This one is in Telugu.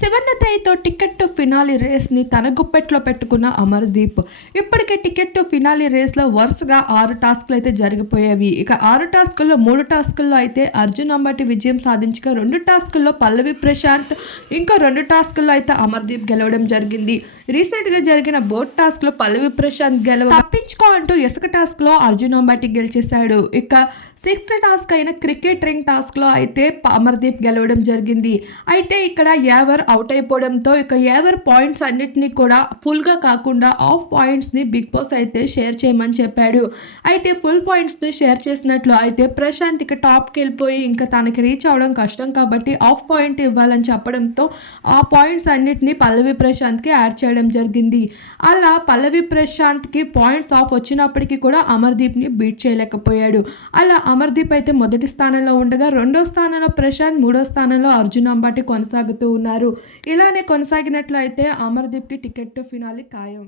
శివన్నతయ్యతో టికెట్ టు ఫినాలి రేస్ని తన గుప్పెట్లో పెట్టుకున్న అమర్దీప్. ఇప్పటికే టికెట్ టు ఫినాలి రేస్లో వరుసగా ఆరు టాస్క్లు అయితే జరిగిపోయేవి. ఇక ఆరు టాస్కుల్లో మూడు టాస్కుల్లో అయితే అర్జున్ అంబటి విజయం సాధించగా రెండు టాస్కుల్లో పల్లవి ప్రశాంత్ ఇంకా రెండు టాస్కుల్లో అయితే అమర్దీప్ గెలవడం జరిగింది. రీసెంట్గా జరిగిన బోర్డ్ టాస్క్లో పల్లవి ప్రశాంత్ గెలవ తప్పించుకో అంటూ ఇసుక టాస్క్లో అర్జున్ అంబటి గెలిచేశాడు. ఇక సిక్స్త్ టాస్క్ అయిన క్రికెట్ రింగ్ టాస్క్లో అయితే ప- అమర్దీప్ గెలవడం జరిగింది. అయితే ఇక్కడ ఎవరు అవుట్ అయిపోవడంతో ఇక ఎవరి పాయింట్స్ అన్నిటినీ కూడా ఫుల్గా కాకుండా ఆఫ్ పాయింట్స్ని బిగ్ బాస్ అయితే షేర్ చేయమని చెప్పాడు. అయితే ఫుల్ పాయింట్స్ని షేర్ చేసినట్లు అయితే ప్రశాంత్ ఇక టాప్కి వెళ్ళిపోయి ఇంకా తనకి రీచ్ అవ్వడం కష్టం కాబట్టి ఆఫ్ పాయింట్ ఇవ్వాలని చెప్పడంతో ఆ పాయింట్స్ అన్నిటినీ పల్లవి ప్రశాంత్కి యాడ్ చేయడం జరిగింది. అలా పల్లవి ప్రశాంత్కి పాయింట్స్ ఆఫ్ వచ్చినప్పటికీ కూడా అమర్దీప్ని బీట్ చేయలేకపోయాడు. అలా అమర్దీప్ అయితే మొదటి స్థానంలో ఉండగా రెండో స్థానంలో ప్రశాంత్ మూడో స్థానంలో అర్జున్ అంబాటి కొనసాగుతూ ఉన్నారు. ఇలానే కొనసాగినట్లు అయితే అమర్దీప్కి టికెట్ ఫినాలి ఖాయం.